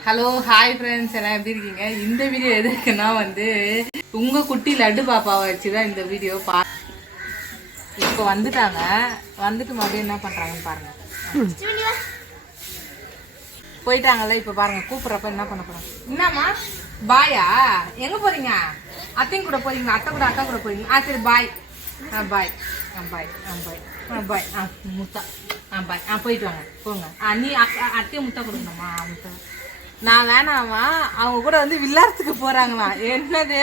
Hello hi friends எல்லாம் எப்படி இருக்கீங்க? இந்த வீடியோ எதுக்குன்னா வந்து உங்க குட்டி லட்டு பாப்பாவை வச்சுதான் இந்த வீடியோ பா இப்போ வந்துட்டாங்க. வந்துட்டு மறுபடியும் என்ன பண்றாங்கன்னு பாருங்க. போயிட்டாங்கல்ல இப்போ பாருங்க கூப்பிட்றப்ப என்ன பண்ண போறாங்க? என்னம்மா? பாயா எங்க போறீங்க? அத்தையும் கூட போறீங்க அத்தை கூட அக்கா கூட போறீங்க ஆ சரி பாய் ஆ பாய் ஆ பாய் ஆ பாய் ஆ பாய் ஆ முத்தா. ஆ பாய் ஆ போயிட்டு வாங்க. போங்க. ஆ நீ அக்கா அத்தையும் முத்தா கொடுக்கணுமா? முத்தா. நான் வேணாமா? அவங்க கூட வந்து வில்லாரத்துக்கு போகிறாங்களாம் என்னது?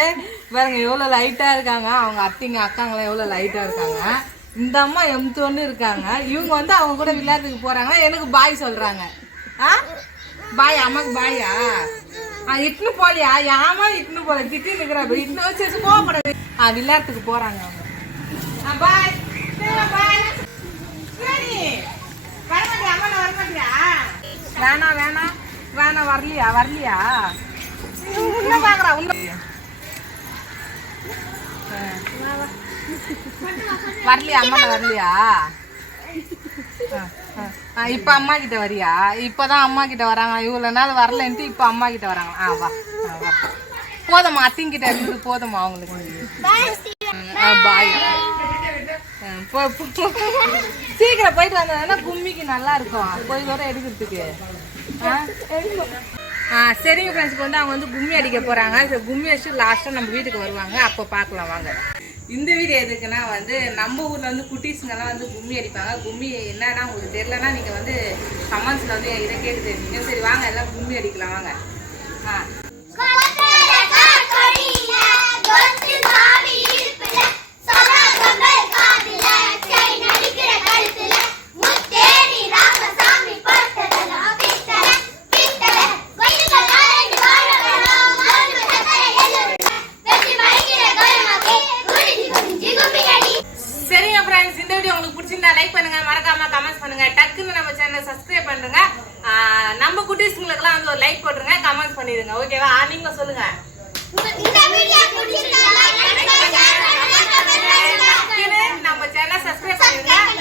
பாருங்க எவ்வளோ லைட்டாக இருக்காங்க. அவங்க அத்தைங்க அக்காங்களாம் எவ்வளோ லைட்டாக இருக்காங்க. இந்த அம்மா எம்தோன்னு இருக்காங்க. இவங்க வந்து அவங்க கூட வில்லாரத்துக்கு போகிறாங்களா எனக்கு பாய் சொல்கிறாங்க ஆ? பாய் அம்மாக்கு பாயா? ஆ இட்னு போலியா? யாமா இட்னு போல. திட்டி நிக்கிறா இட்டுன்னு வச்சு கோவப்படாது ஆ வில்லாரத்துக்கு போகிறாங்க அவங்க. ஆ பாய். பாய். சரி. வரமாட்டியா? அம்மா வரமாட்டியா? வேணாம் வேணாம். வேணாம் வரலையா? வரலையா? உன்ன பாக்குறா உள்ள வரலையா? அம்மா வரலையா? இப்ப அம்மா கிட்ட வரியா? இப்பதான் அம்மா கிட்ட வராங்க. இவ்வளவு நாள் வரலன்ட்டு இப்ப அம்மா கிட்ட வராங்க. ஆ வா. ஆ, வா. போதுமா கிட்ட இருந்தது போதுமா அவங்களுக்கு. பாய் சீக்கிரம் போயிட்டு வந்ததுன்னா கும்மிக்கு நல்லா இருக்கும். போய் தூரம் எடுக்கிறதுக்கு. ஆ? சரிங்க ஃப்ரெண்ட்ஸ் இப்போ வந்து அவங்க வந்து கும்மி அடிக்க போகிறாங்க ஸோ கும்மி அடிச்சு லாஸ்ட்டாக நம்ம வீட்டுக்கு வருவாங்க. அப்போ பார்க்கலாம் வாங்க. இந்த வீடியோ எதுக்குன்னா வந்து நம்ம ஊரில் வந்து குட்டீஸுங்கெல்லாம் வந்து கும்மி அடிப்பாங்க. கும்மி என்னன்னா உங்களுக்கு தெரிலனா நீங்கள் வந்து கமெண்ட்ஸில் வந்து இதை கேட்டு தெரிஞ்சுங்க சரி வாங்க எல்லாம் கும்மி அடிக்கலாம் வாங்க. ஆ கமெண்ட் பண்ணிடுங்க ஓகேவா நீங்க சொல்லுங்க.